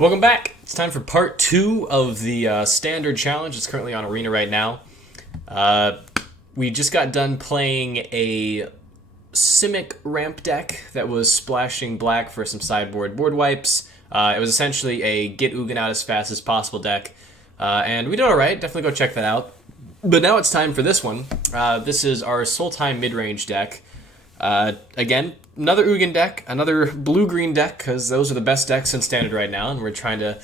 Welcome back. It's time for part 2 of the standard challenge. It's currently on Arena right now. We just got done playing a Simic ramp deck that was splashing black for some sideboard board wipes. It was essentially a get Ugin out as fast as possible deck. And we did alright. Definitely go check that out. But now it's time for this one. This is our Sultai Midrange deck. Again, another Ugin deck, another blue-green deck, because those are the best decks in Standard right now, and we're trying to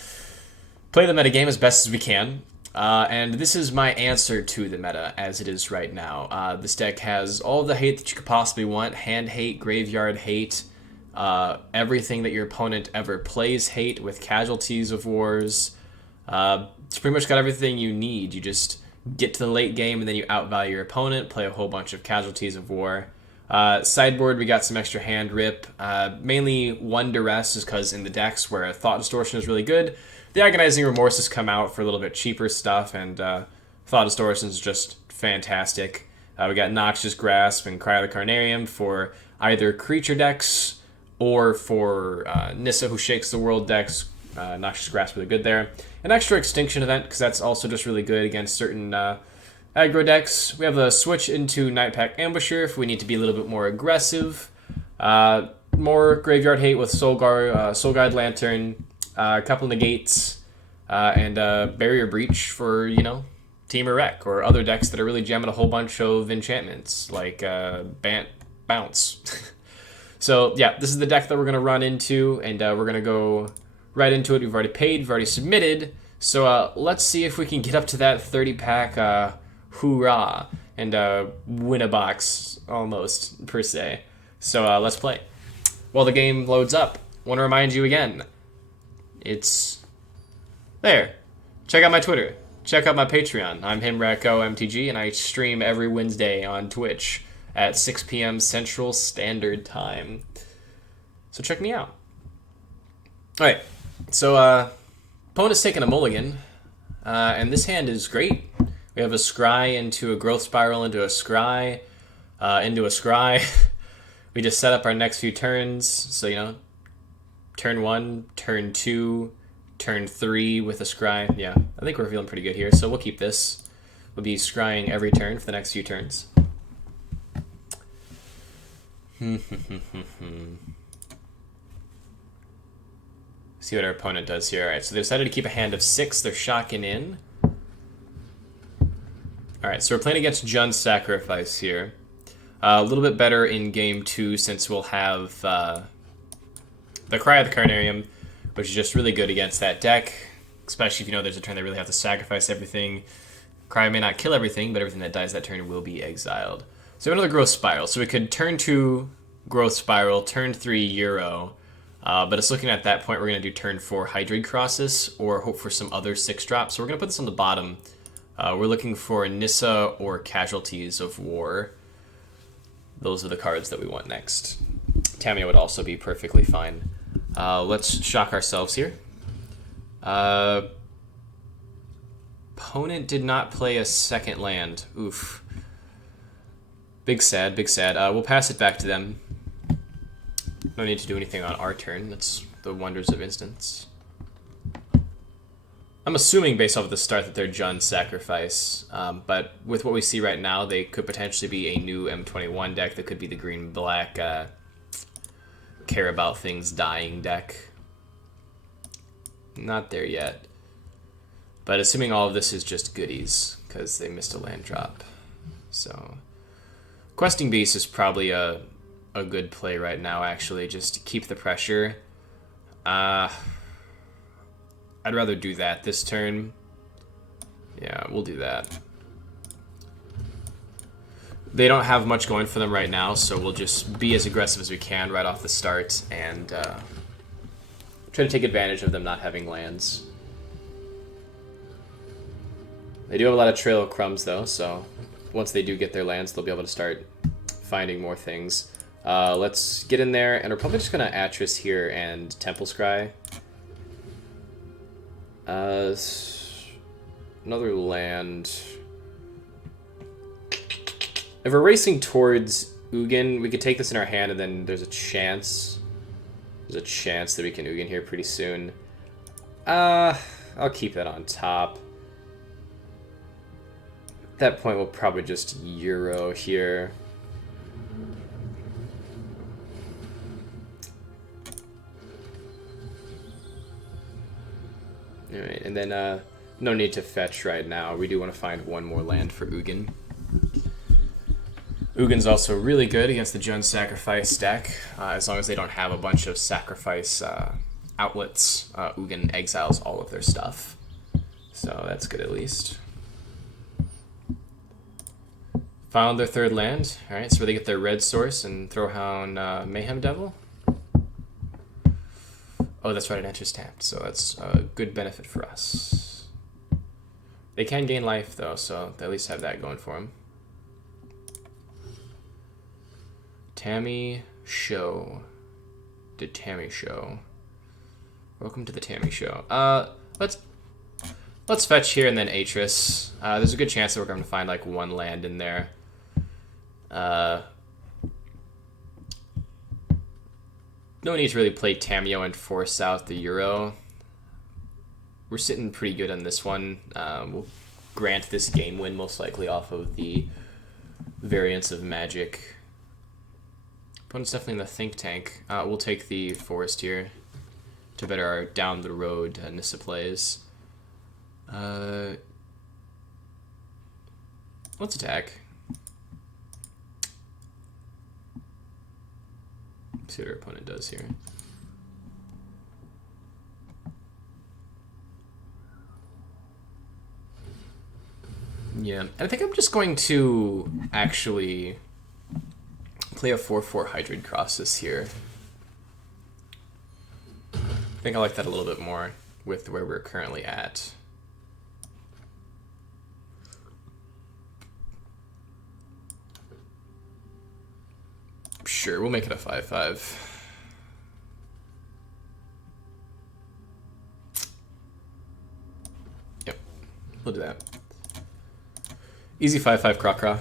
play the meta game as best as we can. And this is my answer to the meta as it is right now. This deck has all the hate that you could possibly want: hand hate, graveyard hate, everything that your opponent ever plays hate, with casualties of wars. It's pretty much got everything you need. You just get to the late game and then you outvalue your opponent, play a whole bunch of casualties of war. Sideboard, we got some extra hand rip. Mainly one duress is because in the decks where Thought Distortion is really good, the Agonizing Remorse has come out for a little bit cheaper stuff, and Thought Distortion is just fantastic. We got Noxious Grasp and Cry of the Carnarium for either creature decks or for Nissa Who Shakes the World decks. Noxious Grasp really good there. An extra Extinction Event, because that's also just really good against certain aggro decks. We have a switch into Nightpack Ambusher if we need to be a little bit more aggressive. More graveyard hate with Soul Guide Lantern, a couple negates, and Barrier Breach for, Team Wreck, or other decks that are really jamming a whole bunch of enchantments, like Bounce. So, yeah, this is the deck that we're going to run into, and we're going to go right into it. We've already paid, we've already submitted, so let's see if we can get up to that 30-pack hoorah, and win a box, almost, per se. So let's play. While the game loads up, I want to remind you again, it's there. Check out my Twitter. Check out my Patreon. I'm HimRaccoMTG, and I stream every Wednesday on Twitch at 6 p.m. Central Standard Time. So check me out. Alright, so opponent's taking a mulligan, and this hand is great. We have a scry into a growth spiral into a scry, into a scry. We just set up our next few turns. So, turn 1, turn 2, turn 3 with a scry. Yeah, I think we're feeling pretty good here. So we'll keep this. We'll be scrying every turn for the next few turns. See what our opponent does here. All right, so they decided to keep a hand of 6. They're shocking in. Alright, so we're playing against Jund's Sacrifice here. A little bit better in game 2 since we'll have the Cry of the Carnarium, which is just really good against that deck, especially if there's a turn they really have to sacrifice everything. Cry may not kill everything, but everything that dies that turn will be exiled. So we have another Growth Spiral. So we could turn 2 Growth Spiral, turn 3 Euro, but it's looking at that point we're going to do turn 4 Hydrate Crosses or hope for some other 6-drop. So we're going to put this on the bottom. We're looking for Nissa or Casualties of War. Those are the cards that we want next. Tamiya would also be perfectly fine. Let's shock ourselves here. Opponent did not play a second land. Oof. Big sad, big sad. We'll pass it back to them. No need to do anything on our turn. That's the wonders of instants. I'm assuming based off of the start that they're Jund's Sacrifice, but with what we see right now, they could potentially be a new M21 deck that could be the green-black care about things dying deck. Not there yet. But assuming all of this is just goodies, because they missed a land drop. So, Questing Beast is probably a good play right now, actually, just to keep the pressure. I'd rather do that this turn. Yeah, we'll do that. They don't have much going for them right now, so we'll just be as aggressive as we can right off the start and try to take advantage of them not having lands. They do have a lot of Trail of Crumbs, though, so once they do get their lands, they'll be able to start finding more things. Let's get in there, and we're probably just going to Atris here and Temple Scry. Another land. If we're racing towards Ugin, we could take this in our hand, and then there's a chance that we can Ugin here pretty soon. I'll keep that on top. At that point, we'll probably just Euro here. Alright, and then no need to fetch right now. We do want to find one more land for Ugin. Ugin's also really good against the Jund Sacrifice deck. As long as they don't have a bunch of Sacrifice outlets, Ugin exiles all of their stuff. So that's good at least. Found their third land. Alright, so they get their red source and throw down Mayhem Devil. Oh, that's right, it enters tapped, so that's a good benefit for us. They can gain life, though, so they at least have that going for them. Tammy Show. Did Tammy Show. Welcome to the Tammy Show. Let's fetch here and then Atris. There's a good chance that we're going to find, like, one land in there. No need to really play Tamio and force out the Euro. We're sitting pretty good on this one. We'll grant this game win most likely off of the variance of magic. Opponent's definitely in the think tank. We'll take the forest here to better our down the road Nissa plays. Let's attack. See what our opponent does here. Yeah, and I think I'm just going to actually play a 4/4 Hydroid Crosses here. I think I like that a little bit more with where we're currently at. Sure, we'll make it a 5/5. Yep, we'll do that. Easy 5/5 Krokra.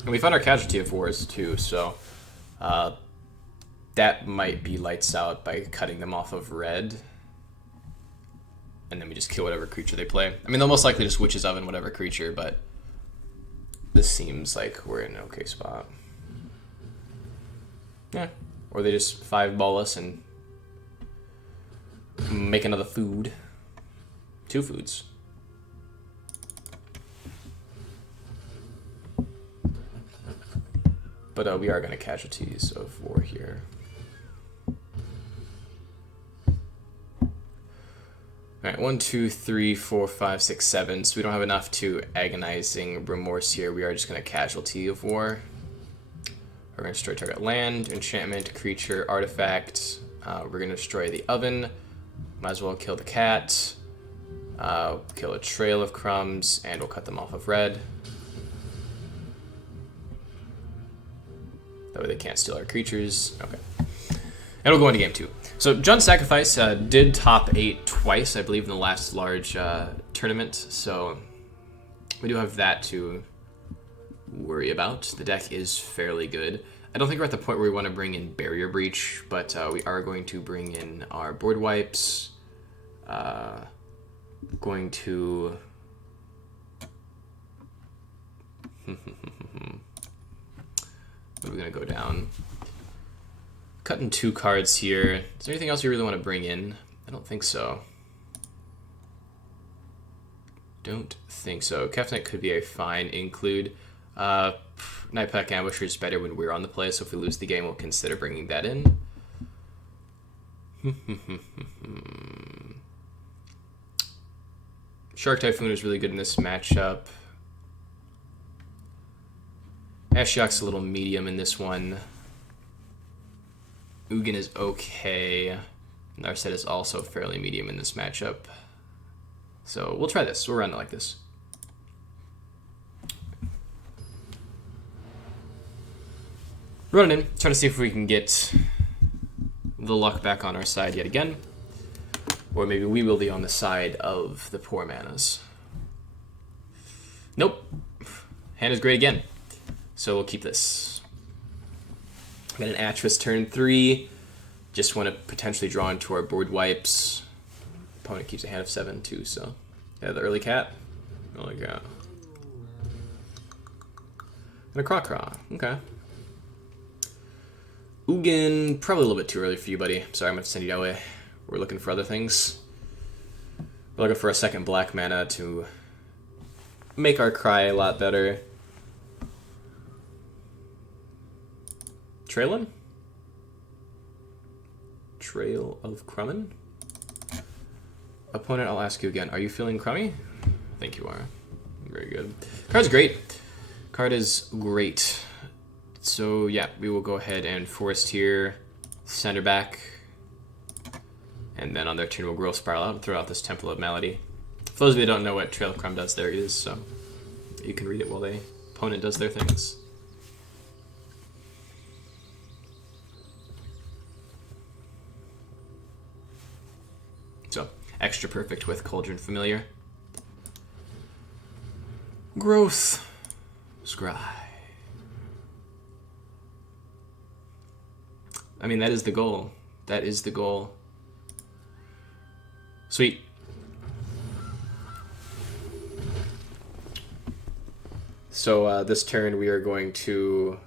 And we found our Casualty of Wars too, so that might be lights out by cutting them off of red. And then we just kill whatever creature they play. I mean, they'll most likely just Witch's Oven whatever creature, but this seems like we're in an okay spot. Yeah, or they just 5-ball us and make another food. 2 foods. But we are going to Casualties of War here. Alright, 1, 2, 3, 4, 5, 6, 7. So we don't have enough to Agonizing Remorse here. We are just going to Casualty of War. We're going to destroy target land, enchantment, creature, artifact. We're going to destroy the oven. Might as well kill the cat. Kill a Trail of Crumbs, and we'll cut them off of red. That way they can't steal our creatures. Okay. And we'll go into game 2. So Jund Sacrifice did top 8 twice, I believe, in the last large tournament. So we do have that to worry about. The deck is fairly good. I don't think we're at the point where we want to bring in Barrier Breach, but we are going to bring in our board wipes. Going to... What are we going to go down? Cutting 2 cards here. Is there anything else you really want to bring in? I don't think so. Don't think so. Kefnet could be a fine include. Nightpack Ambusher is better when we're on the play, so if we lose the game, we'll consider bringing that in. Shark Typhoon is really good in this matchup. Ashiok's a little medium in this one. Ugin is okay. Narset is also fairly medium in this matchup. So we'll try this. We'll run it like this. Running in, trying to see if we can get the luck back on our side yet again. Or maybe we will be on the side of the poor manas. Nope. Hand is great again. So we'll keep this. Got an Atris turn 3. Just want to potentially draw into our board wipes. Opponent keeps a hand of 7 too, so yeah, the early cat. Early cat. And a Croc-Craw. Okay. Ugin, probably a little bit too early for you, buddy. Sorry, I'm gonna send you that way. We're looking for other things. We're looking for a second black mana to make our cry a lot better. Trailin? Trail of Crummin? Opponent, I'll ask you again. Are you feeling crummy? I think you are. Very good. Card's great. Card is great. So yeah, we will go ahead and Forest here, center back, and then on their turn we'll Growth Spiral out and throw out this Temple of Malady. For those of you who don't know what Trail of Crumb does, there it is, so you can read it while the opponent does their things. So, extra perfect with Cauldron Familiar. Growth Scry. I mean, that is the goal. That is the goal. Sweet. So this turn we are going to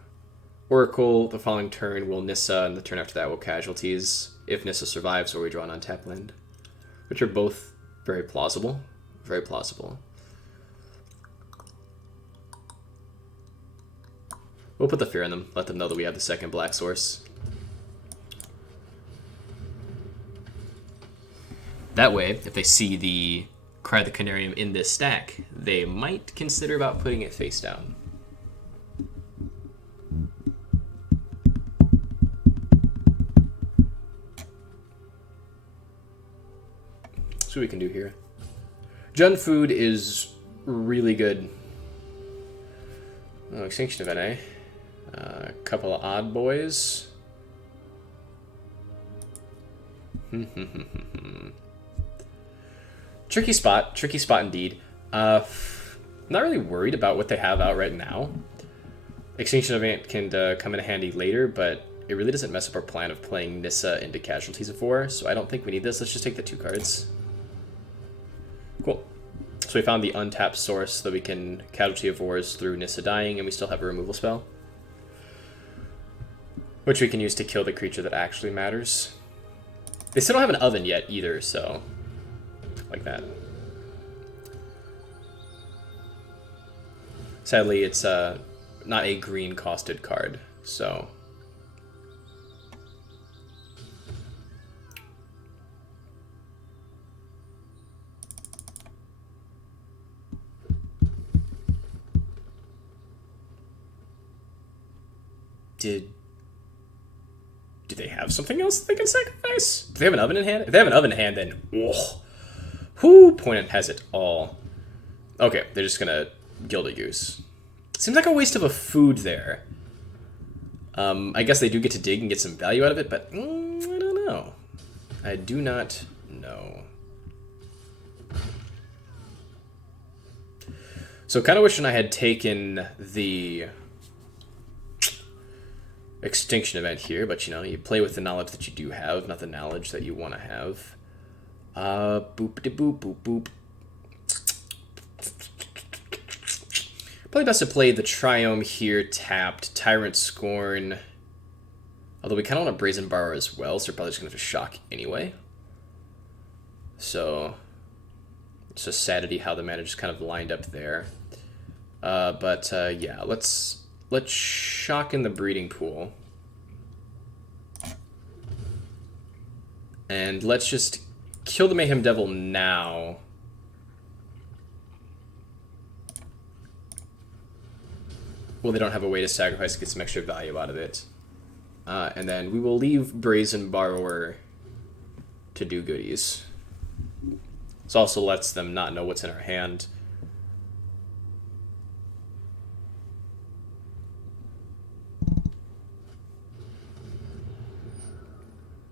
Oracle. The following turn we'll Nissa, and the turn after that we'll Casualties. If Nissa survives, or we draw an untapped land. Which are both very plausible. Very plausible. We'll put the fear in them. Let them know that we have the second black source. That way, if they see the Cry the Canarium in this stack, they might consider about putting it face down. See what we can do here. Jund Food is really good. Oh, Extinction Event, eh? A couple of Odd Boys. Tricky spot indeed. Not really worried about what they have out right now. Extinction Event can come in handy later, but it really doesn't mess up our plan of playing Nissa into Casualties of War, so I don't think we need this. Let's just take the 2 cards. Cool. So we found the untapped source so that we can Casualty of Wars through Nissa dying, and we still have a removal spell, which we can use to kill the creature that actually matters. They still don't have an oven yet either, so like that. Sadly, it's not a green costed card, so Did they have something else they can sacrifice? Do they have an oven in hand? If they have an oven in hand, then oh, whoo, opponent has it all. Okay, they're just gonna Gilded Goose. Seems like a waste of a food there. I guess they do get to dig and get some value out of it, but I don't know. I do not know. So kind of wishing I had taken the Extinction Event here, but you know, you play with the knowledge that you do have, not the knowledge that you want to have. Boop-de-boop, boop, boop. Probably best to play the Triome here, tapped, Tyrant Scorn. Although we kind of want a Brazen Borrower as well, so we're probably just going to have to shock anyway. So, it's just sadity how the mana just kind of lined up there. Yeah, let's shock in the Breeding Pool. And let's just kill the Mayhem Devil now. Well, they don't have a way to sacrifice to get some extra value out of it. And then we will leave Brazen Borrower to do goodies. This also lets them not know what's in our hand.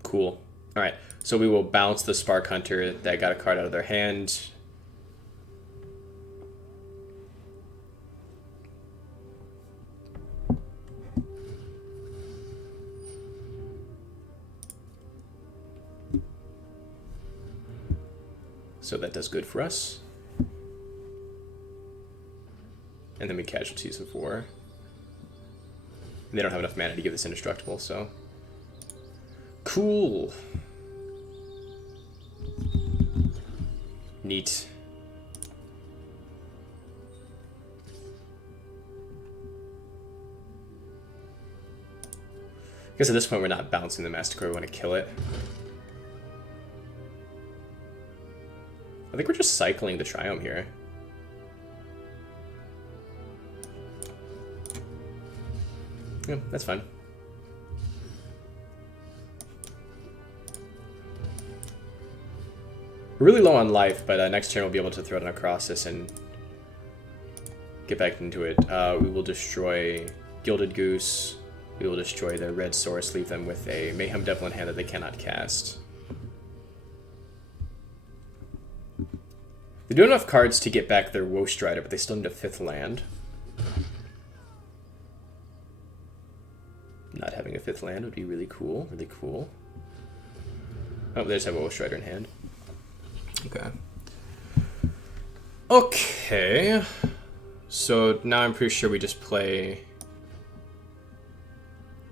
Cool. Alright, so we will bounce the Spark Hunter that got a card out of their hand. So that does good for us. And then we casualties of war. And they don't have enough mana to give this indestructible, so... Cool. Neat. I guess at this point we're not bouncing the Masticore, we want to kill it. I think we're just cycling the Triome here. Yeah, that's fine. We're really low on life, but next turn we'll be able to throw down a Colossus and get back into it. We will destroy Gilded Goose. We will destroy the Red Source, leave them with a Mayhem Devil in hand that they cannot cast. They do have enough cards to get back their Woe Strider, but they still need a 5th land. Not having a 5th land would be really cool, really cool. Oh, they just have a Woe Strider in hand. Okay. Okay. So now I'm pretty sure we just play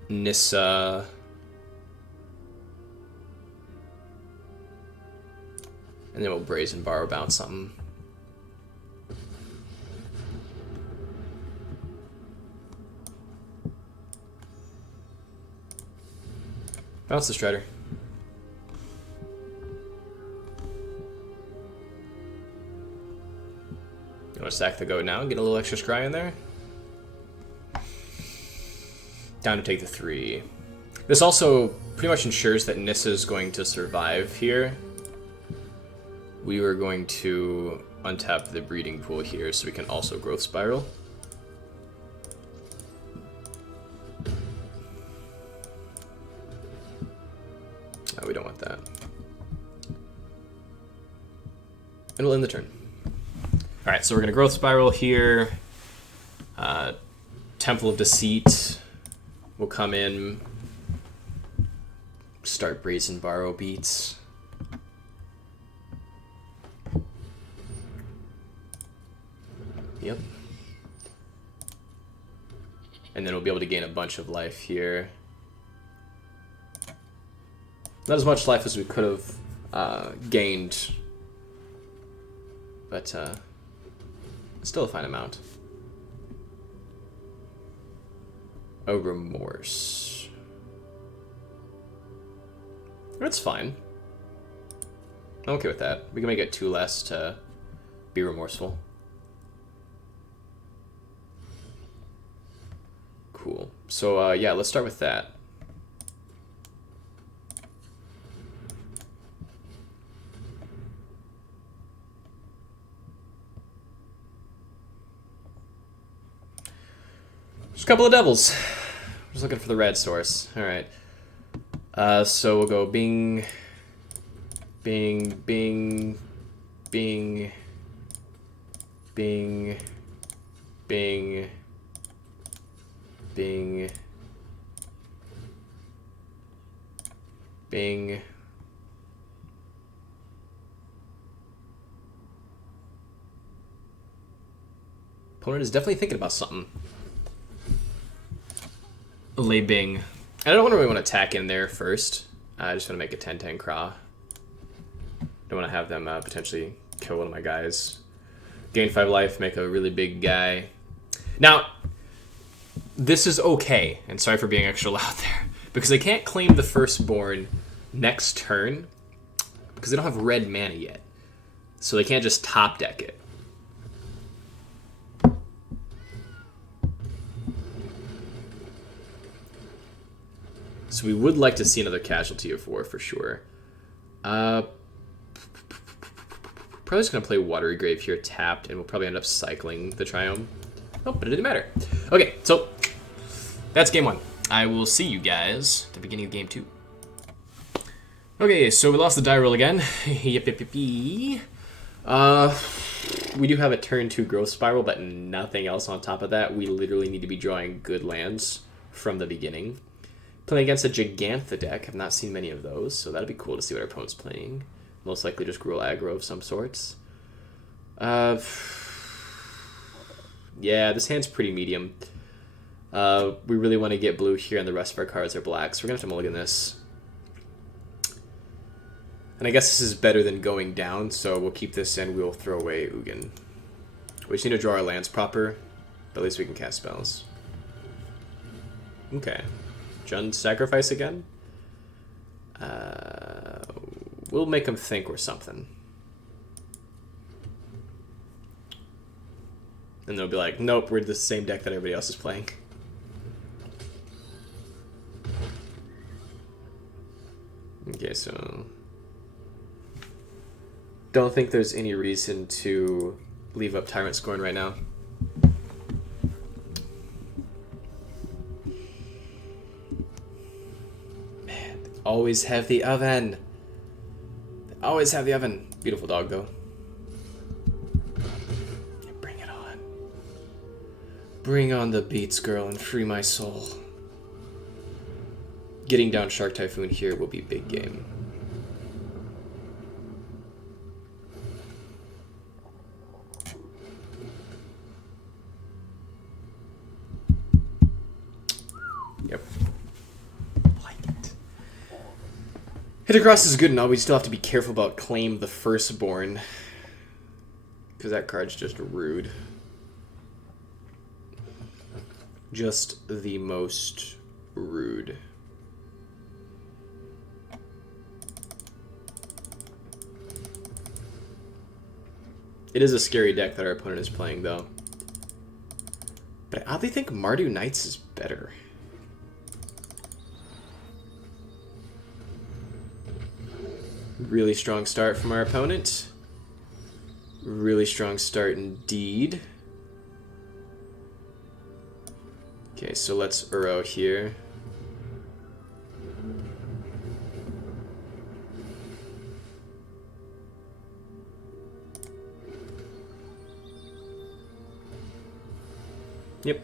Nissa. And then we'll Brazen Borrow bounce something. Bounce the Strider. You want to sack the goat now and get a little extra scry in there? Down to take the 3. This also pretty much ensures that Nissa is going to survive here. We were going to untap the breeding pool here so we can also Growth Spiral. No, we don't want that. And we'll end the turn. Alright, so we're going to Growth Spiral here. Temple of Deceit will come in. Start Brazen Borrow beats. Yep. And then we'll be able to gain a bunch of life here. Not as much life as we could have gained, but still a fine amount. Oh, Remorse. That's fine. I'm okay with that. We can make it 2 less to be remorseful. Cool. So, yeah, let's start with that. Just a couple of devils. Just looking for the red source. Alright. So we'll go bing, bing, bing, bing, bing, bing, bing, bing. Opponent is definitely thinking about something. Lay Bing. I don't really want to attack in there first. I just want to make a 10-10 Craw. Don't want to have them potentially kill one of my guys. Gain 5 life, make a really big guy. Now, this is okay, and sorry for being extra loud there, because they can't claim the Firstborn next turn because they don't have red mana yet. So they can't just top deck it. So we would like to see another Casualty of War for sure. Probably just going to play Watery Grave here tapped, and we'll probably end up cycling the Triome. Oh, but it didn't matter. Okay, so that's game 1. I will see you guys at the beginning of game 2. Okay, so we lost the die roll again. Yep. We do have a turn 2 Growth Spiral, but nothing else on top of that. We literally need to be drawing good lands from the beginning. Playing against a Gigantha deck. I've not seen many of those, so that'd be cool to see what our opponent's playing. Most likely just Gruul aggro of some sorts. Yeah, this hand's pretty medium. We really want to get blue here, and the rest of our cards are black, so we're going to have to mulligan this. And I guess this is better than going down, so we'll keep this and we'll throw away Ugin. We just need to draw our lands proper, but at least we can cast spells. Okay. Jund sacrifice again? We'll make him think we're something. And they'll be like, nope, we're the same deck that everybody else is playing. Okay, so... don't think there's any reason to leave up Tyrant Scorn right now. Man, they always have the oven. They always have the oven. Beautiful dog, though. Bring it on. Bring on the beats, girl, and free my soul. Getting down Shark Typhoon here will be big game. Yep. Like it. Hit across is good enough. We still have to be careful about Claim the Firstborn, because that card's just rude. Just the most rude. It is a scary deck that our opponent is playing, though. But I oddly think Mardu Knights is better. Really strong start from our opponent. Really strong start indeed. Okay, so let's Uro here. Yep.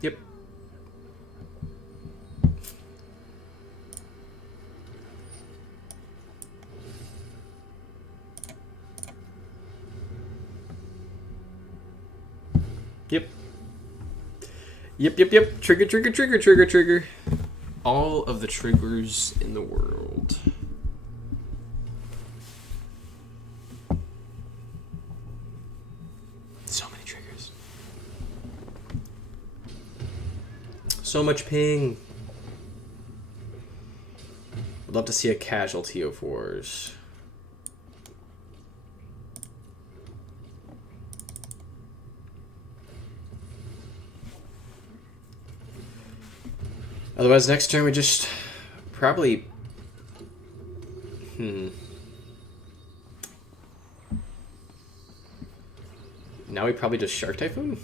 Yep. Yep. Yep, yep, yep. Trigger, trigger, trigger, trigger, trigger. All of the triggers in the world. So many triggers. So much ping. I'd love to see a Casualty of Wars. Otherwise, next turn we just probably... Now we probably just Shark Typhoon?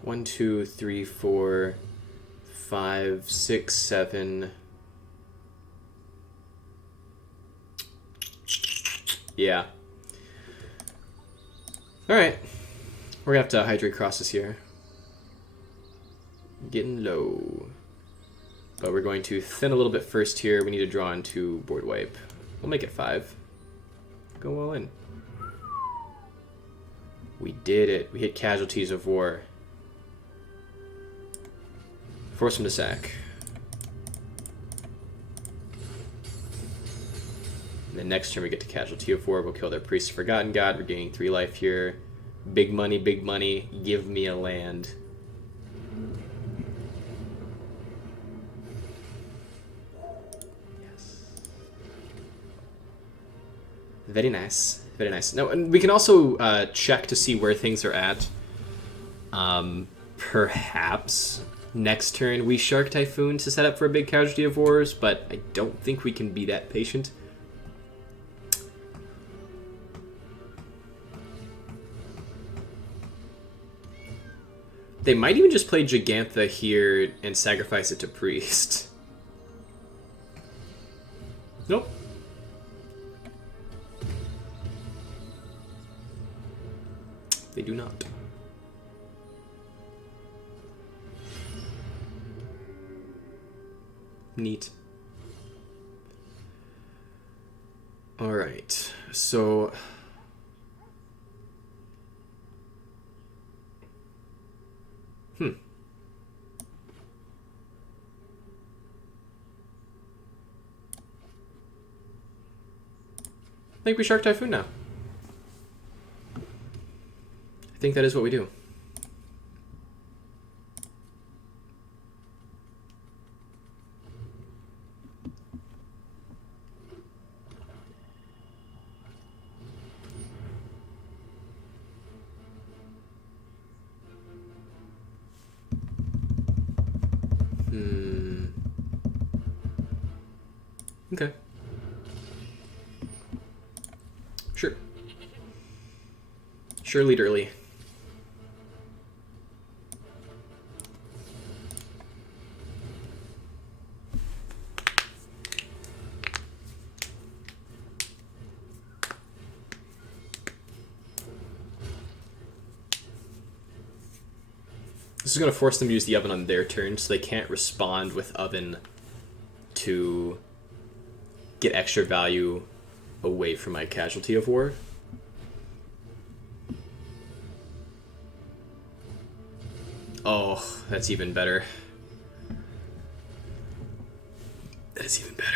One, two, three, 4, 5, 6, 7. Yeah. Alright. We're gonna have to hydrate crosses here. Getting low. But we're going to thin a little bit first here. We need to draw into board wipe. We'll make it 5. Go all in. We did it. We hit Casualties of War. Force him to sack. And then next turn we get to Casualty of War. We'll kill their Priest of Forgotten God. We're gaining 3 life here. Big money, big money. Give me a land. Yes. Very nice. Very nice. Now, and we can also check to see where things are at. Perhaps next turn we Shark Typhoon to set up for a big casualty of wars, but I don't think we can be that patient. They might even just play Gigantha here and sacrifice it to Priest. Nope. They do not. Neat. All right, so I think we Shark Typhoon now. I think that is what we do. Okay. Sure. Sure, lead early. This is going to force them to use the oven on their turn, so they can't respond with oven to get extra value away from my casualty of war. Oh, that's even better. That is even better.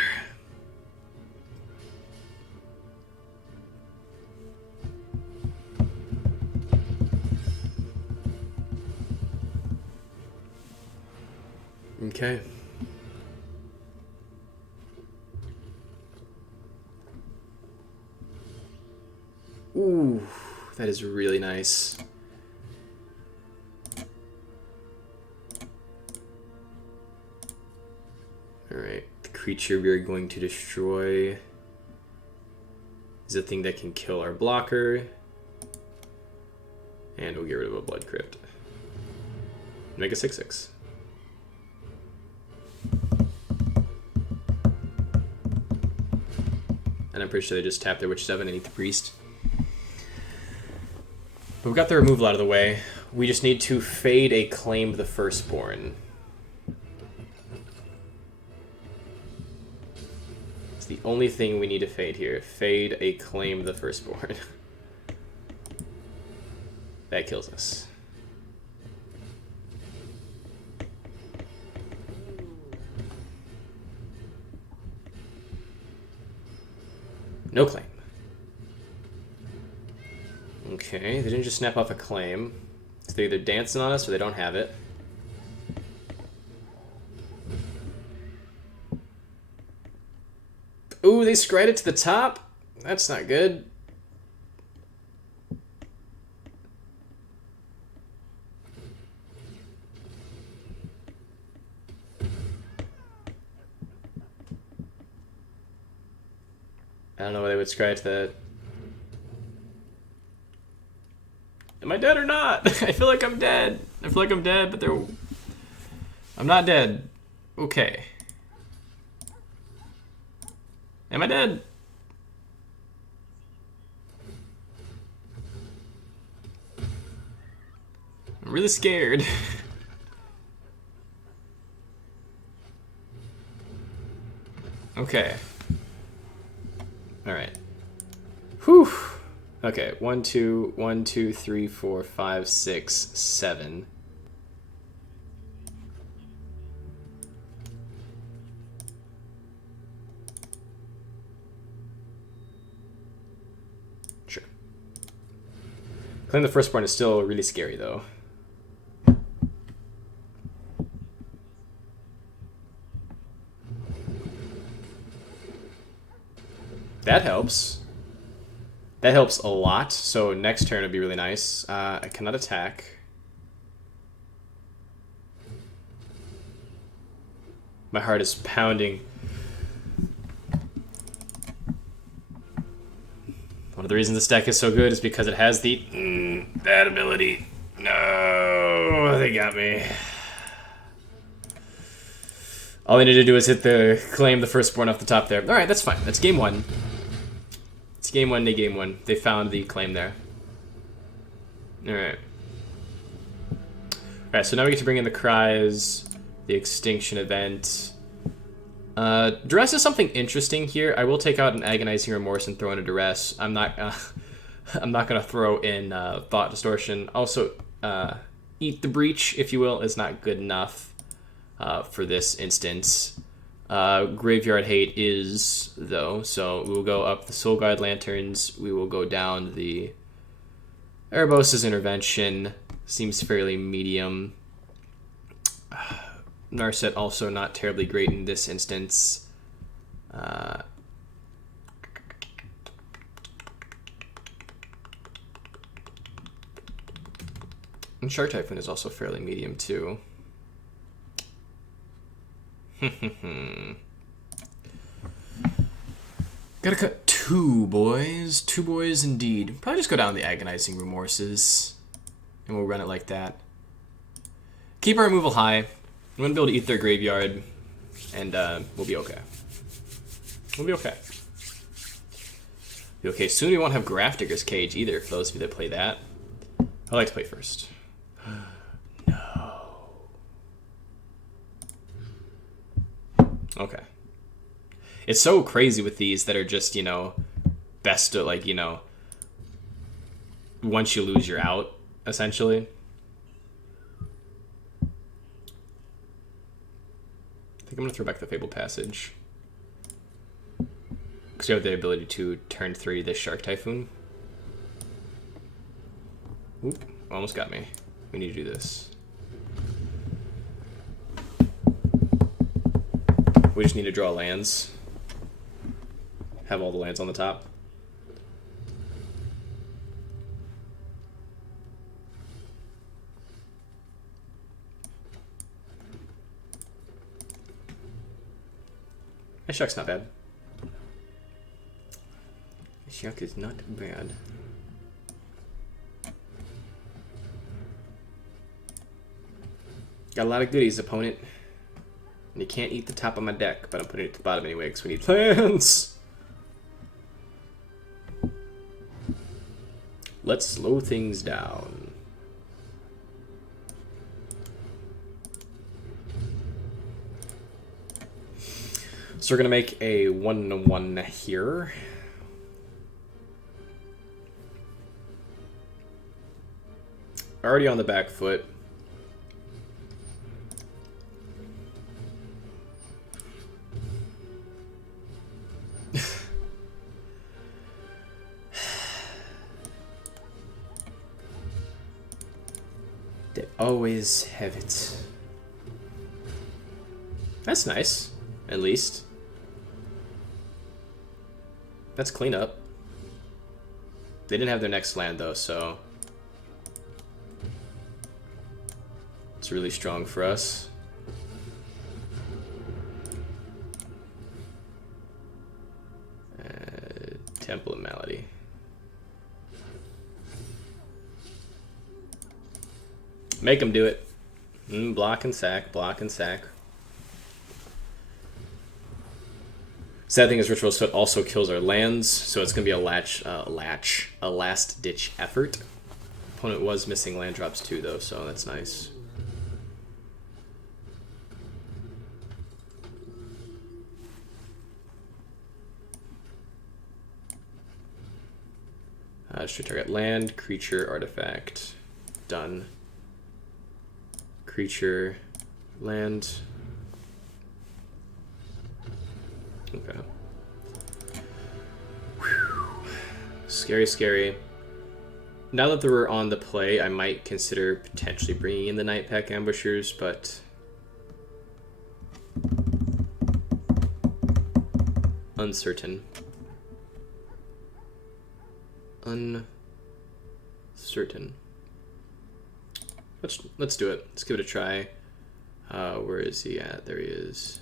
Okay. Ooh, that is really nice. Alright, the creature we are going to destroy is a thing that can kill our blocker. And we'll get rid of a Blood Crypt. Make a 6/6. And I'm pretty sure they just tapped their Witch 7 and eat the Priest. But we've got the removal out of the way. We just need to fade a Claim the Firstborn. It's the only thing we need to fade here. Fade a Claim the Firstborn. That kills us. No claim. Okay, they didn't just snap off a claim. So they're either dancing on us or they don't have it. Ooh, they scryed it to the top? That's not good. I don't know why they would scry to that. Am I dead or not? I feel like I'm dead. I feel like I'm dead, but they're... I'm not dead. Okay. Am I dead? I'm really scared. Okay. Alright. Whew. Okay, 1, 2, 1, 2, 3, 4, 5, 6, 7. Sure. Claim the Firstborn is still really scary, though. That helps. That helps a lot, so next turn would be really nice. I cannot attack. My heart is pounding. One of the reasons this deck is so good is because it has the bad ability. No, they got me. All I need to do is hit the claim the firstborn off the top there. All right, that's fine. That's game one. It's game one, day game one. They found the claim there. All right. All right, so now we get to bring in the cries, the extinction event. Duress is something interesting here. I will take out an agonizing remorse and throw in a duress. I'm not gonna throw in thought distortion. Also, eat the breach, if you will, is not good enough for this instance. Graveyard hate is though, so we will go up the Soul Guide Lanterns. We will go down the Erebos' intervention. Seems fairly medium. Narset also not terribly great in this instance. And Shark Typhoon is also fairly medium too. Gotta cut two boys. Two boys indeed. Probably just go down the Agonizing Remorses. And we'll run it like that. Keep our removal high. I'm gonna be able to eat their graveyard, and we'll be okay. We'll be okay. Be okay. Soon we won't have Grafdigger's Cage either, for those of you that play that. I like to play first. No. Okay. It's so crazy with these that are just, you know, best to, like, you know, once you lose, you're out, essentially. I think I'm going to throw back the Fable Passage. Because you have the ability to turn 3 this Shark Typhoon. Oop, almost got me. We need to do this. We just need to draw lands. Have all the lands on the top. This Shuck's not bad. This Shuck is not bad. Got a lot of goodies, opponent. And you can't eat the top of my deck, but I'm putting it at the bottom anyway because we need plans. Let's slow things down. So we're going to make a 1-1 here. Already on the back foot. They always have it. That's nice, at least. That's cleanup. They didn't have their next land though, so it's really strong for us. Temple of Malady. Make them do it. Block and sack, block and sack. Sad thing is Ritual Soot also kills our lands, so it's going to be a last-ditch effort. Opponent was missing land drops too, though, so that's nice. Should target land, creature, artifact. Done. Creature, land. Okay. Whew. Scary, scary. Now that we're on the play, I might consider potentially bringing in the Night Pack Ambushers, but uncertain. Uncertain. Let's do it. Let's give it a try. Where is he at? There he is.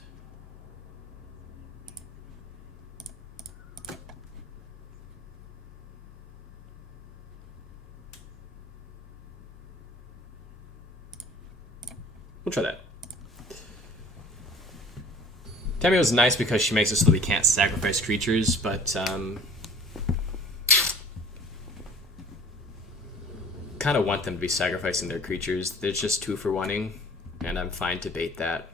We'll try that. Tamio's nice because she makes it so that we can't sacrifice creatures, but kind of want them to be sacrificing their creatures. They're just 2 for 1-ing, and I'm fine to bait that.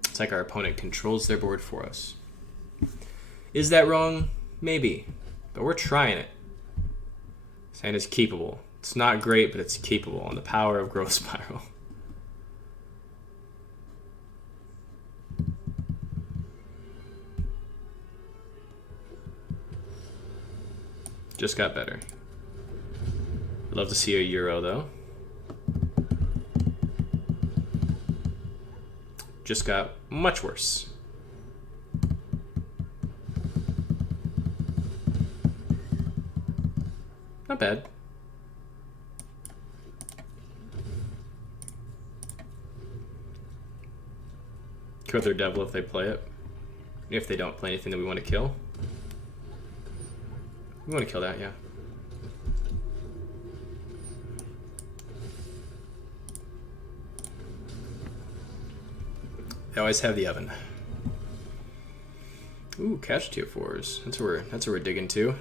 It's like our opponent controls their board for us. Is that wrong? Maybe, but we're trying it. Saying it's keepable. It's not great, but it's keepable on the power of Growth Spiral. Just got better. I'd love to see a Euro, though. Just got much worse. Not bad. Kill their devil if they play it. If they don't play anything that we want to kill. We want to kill that, yeah. They always have the oven. Ooh, casualty of 4s. That's where we're digging to.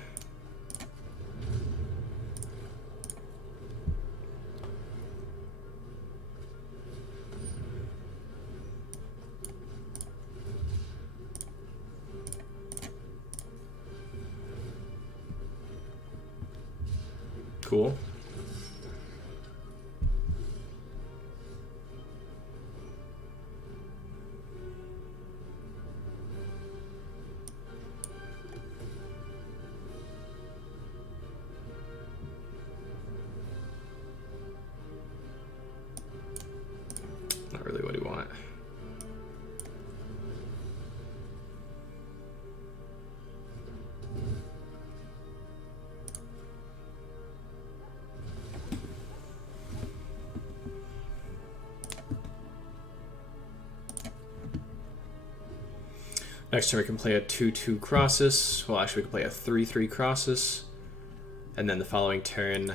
Cool. Not really what we want. Next turn we can play a 2/2 Crossus. Well, actually we can play a 3/3 Crossus. And then the following turn,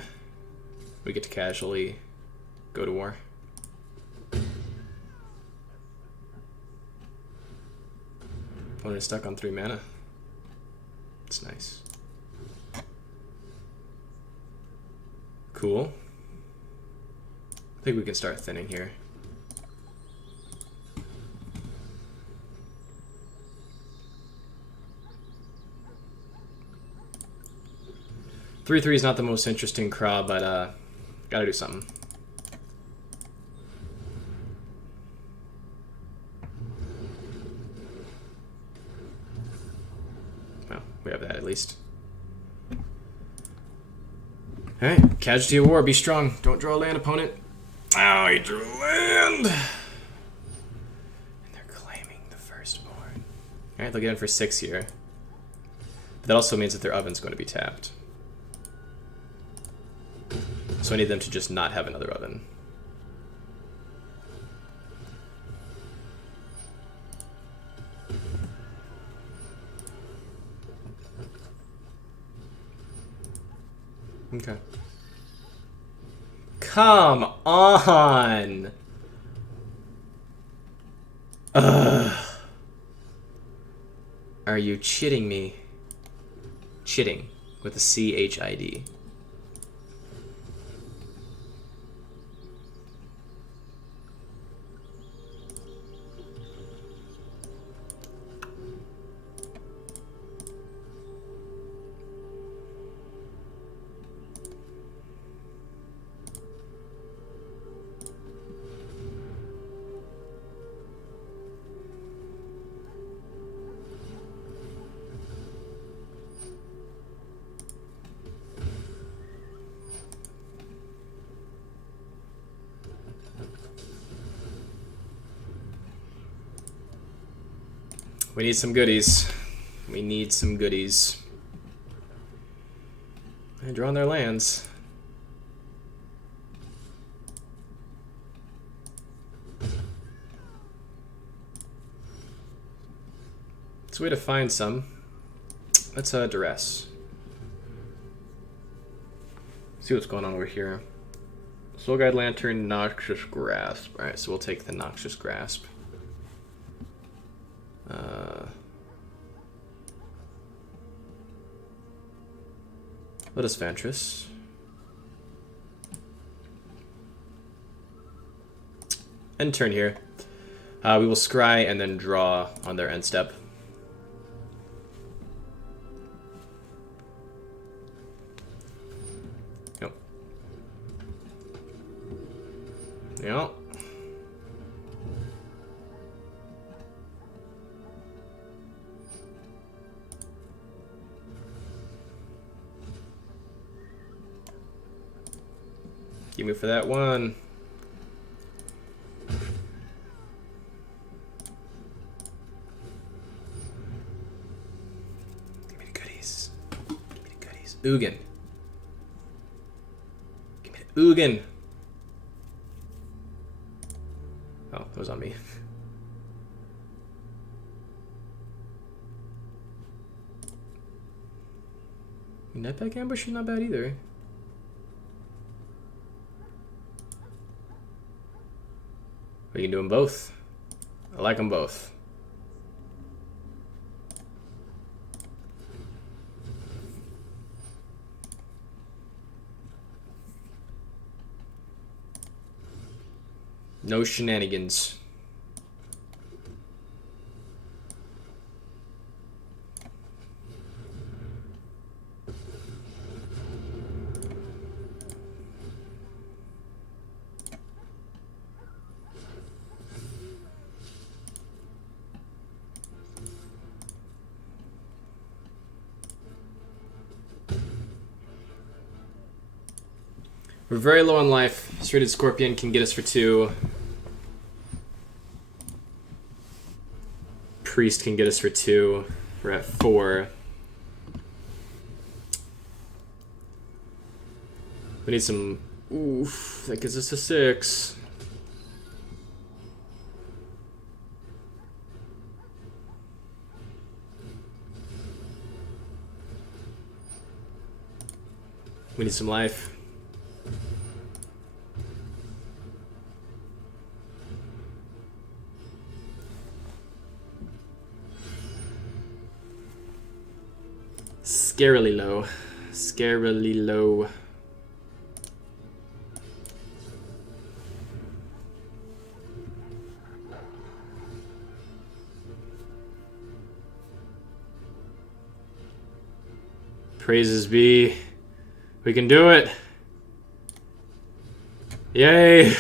we get to casually go to war. Opponent is stuck on 3 mana. It's nice. Cool. I think we can start thinning here. Three is not the most interesting craw, but gotta do something. Well, we have that at least. Alright, casualty of war, be strong. Don't draw a land, opponent. Oh, he drew a land! And they're claiming the firstborn. Alright, they'll get in for 6 here. But that also means that their oven's going to be tapped. So I need them to just not have another oven. Okay. Come on! Ugh. Are you chitting me? Chitting with a C-H-I-D. We need some goodies. We need some goodies. And drawing their lands. It's a way to find some. Let's duress. See what's going on over here. Soul Guide Lantern, Noxious Grasp. Alright, so we'll take the Noxious Grasp. Let us Vantress. End turn here. We will scry and then draw on their end step. Yep. Yep. Give me for that one. Give me the goodies. Give me the goodies. Ugin. Give me the Ugin. Oh, that was on me. Netback Ambush is not bad either. We can do them both. I like them both. No shenanigans. We're very low on life. Serrated Scorpion can get us for 2. Priest can get us for 2. We're at 4. We need some... Oof, that gives us a 6. We need some life. Scarily low. Scarily low. Praises be. We can do it. Yay.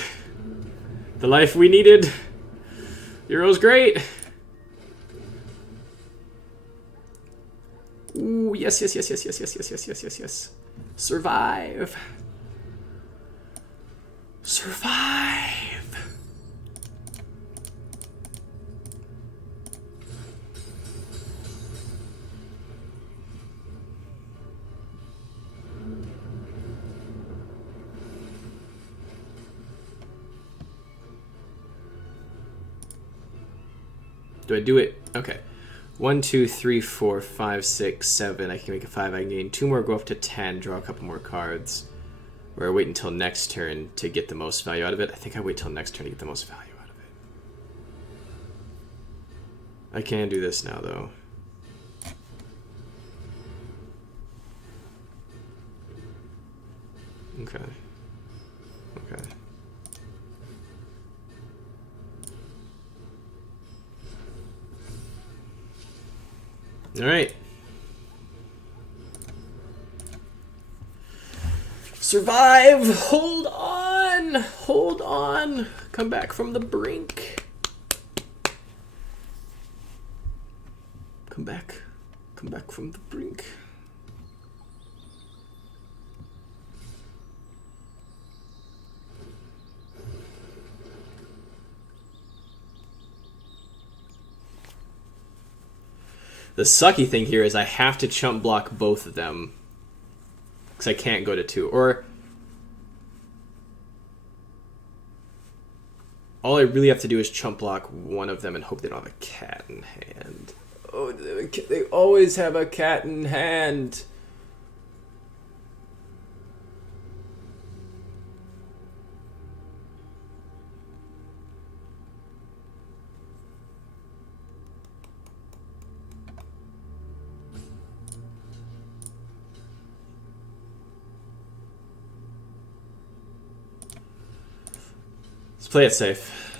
The life we needed. Euro's great. Ooh, yes, yes, yes, yes, yes, yes, yes, yes, yes, yes, yes. Survive. Survive. Do I do it? Okay. 1, 2, 3, 4, 5, 6, 7. I can make a 5. I can gain 2 more, go up to 10, draw a couple more cards. Or I wait until next turn to get the most value out of it. I think I wait till next turn to get the most value out of it. I can do this now, though. Okay. Okay. All right. Survive! Hold on! Hold on! Come back from the brink. Come back. Come back from the brink. The sucky thing here is I have to chump block both of them. Because I can't go to 2. Or... all I really have to do is chump block one of them and hope they don't have a cat in hand. Oh, they always have a cat in hand. Let's play it safe.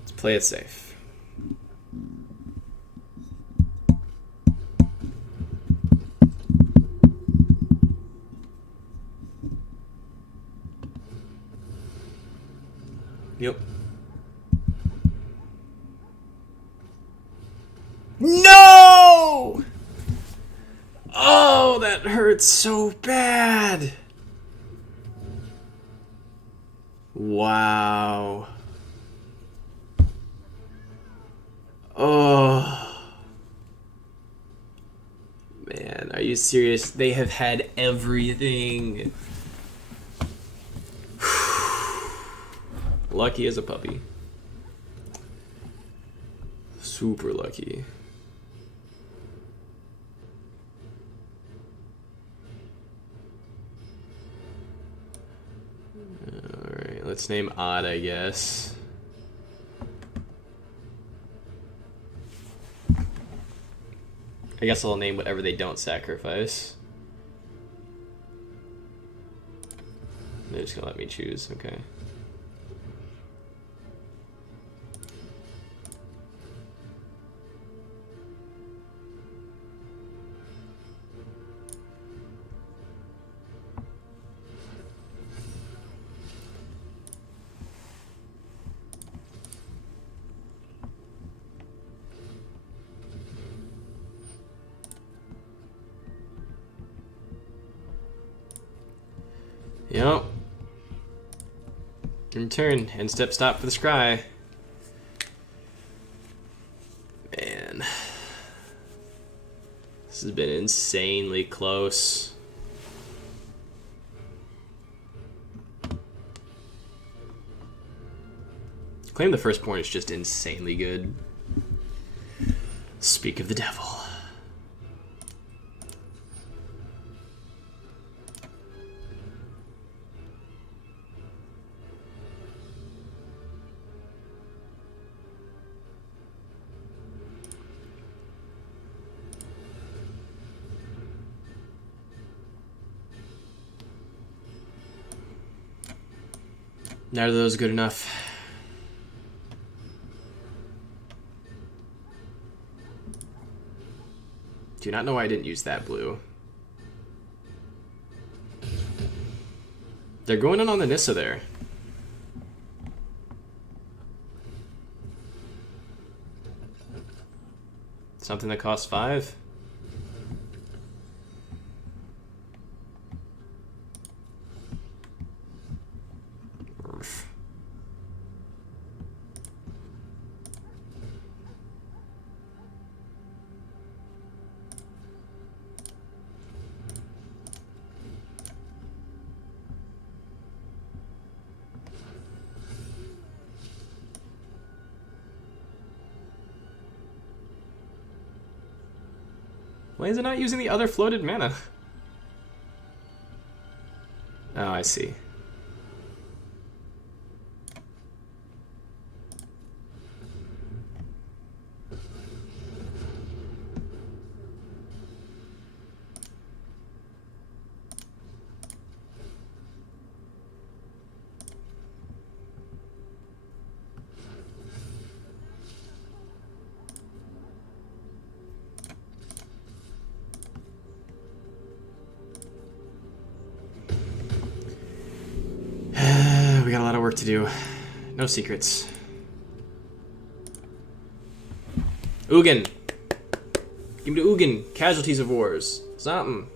Let's play it safe. Yep. No! Oh, that hurts so bad. Wow. Oh. Man, are you serious? They have had everything. Lucky as a puppy. Super lucky. Alright, let's name Odd, I guess. I guess I'll name whatever they don't sacrifice. They're just gonna let me choose, okay. Yep. In turn, end step stop for the scry. Man. This has been insanely close. Claim the Firstborn is just insanely good. Speak of the devil. Neither of those good enough. Do not know why I didn't use that blue. They're going in on the Nissa there. Something that costs 5. Why is it not using the other floated mana? Oh, I see. We got a lot of work to do. No secrets. Ugin. Give me to Ugin. Casualties of wars. Something.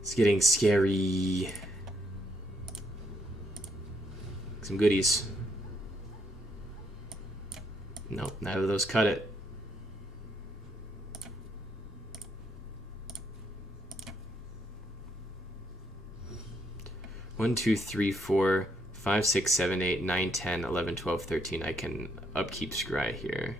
It's getting scary. Some goodies. Nope, neither of those cut it. One, 2, 3, 4, 5, 6, 7, 8, 9, 10, 11, 12, 13. I can upkeep Scry here.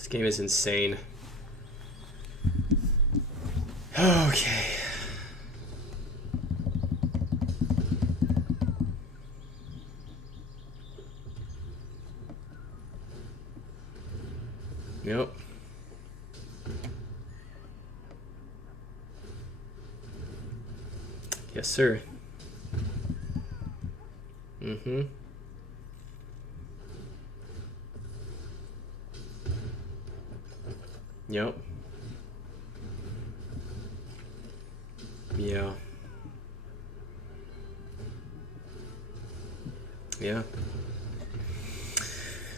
This game is insane. Okay. Yep. Yes, sir. Mm-hmm. Yep. Yeah. Yeah.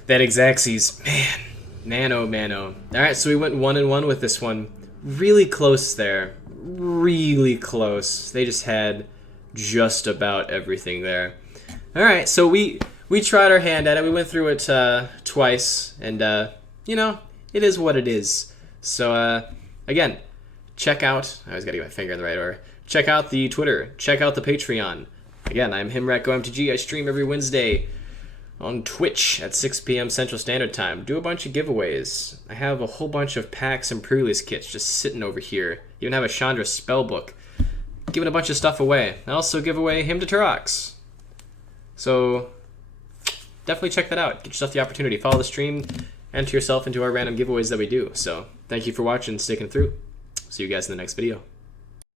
That Exaxes, man. Man, oh, man, oh. Alright, so we went 1-1 with this one. Really close there. Really close. They just had just about everything there. Alright, so we tried our hand at it. We went through it twice, and, you know, it is what it is. So, again, check out... I always gotta get my finger in the right order. Check out the Twitter. Check out the Patreon. Again, I'm HimRacGoMTG. I stream every Wednesday on Twitch at 6 p.m. Central Standard Time. Do a bunch of giveaways. I have a whole bunch of packs and pre-release kits just sitting over here. Even have a Chandra spellbook. Giving a bunch of stuff away. I also give away Hymn to Turox. So definitely check that out. Get yourself the opportunity. Follow the stream. Enter yourself into our random giveaways that we do. So thank you for watching and sticking through. See you guys in the next video.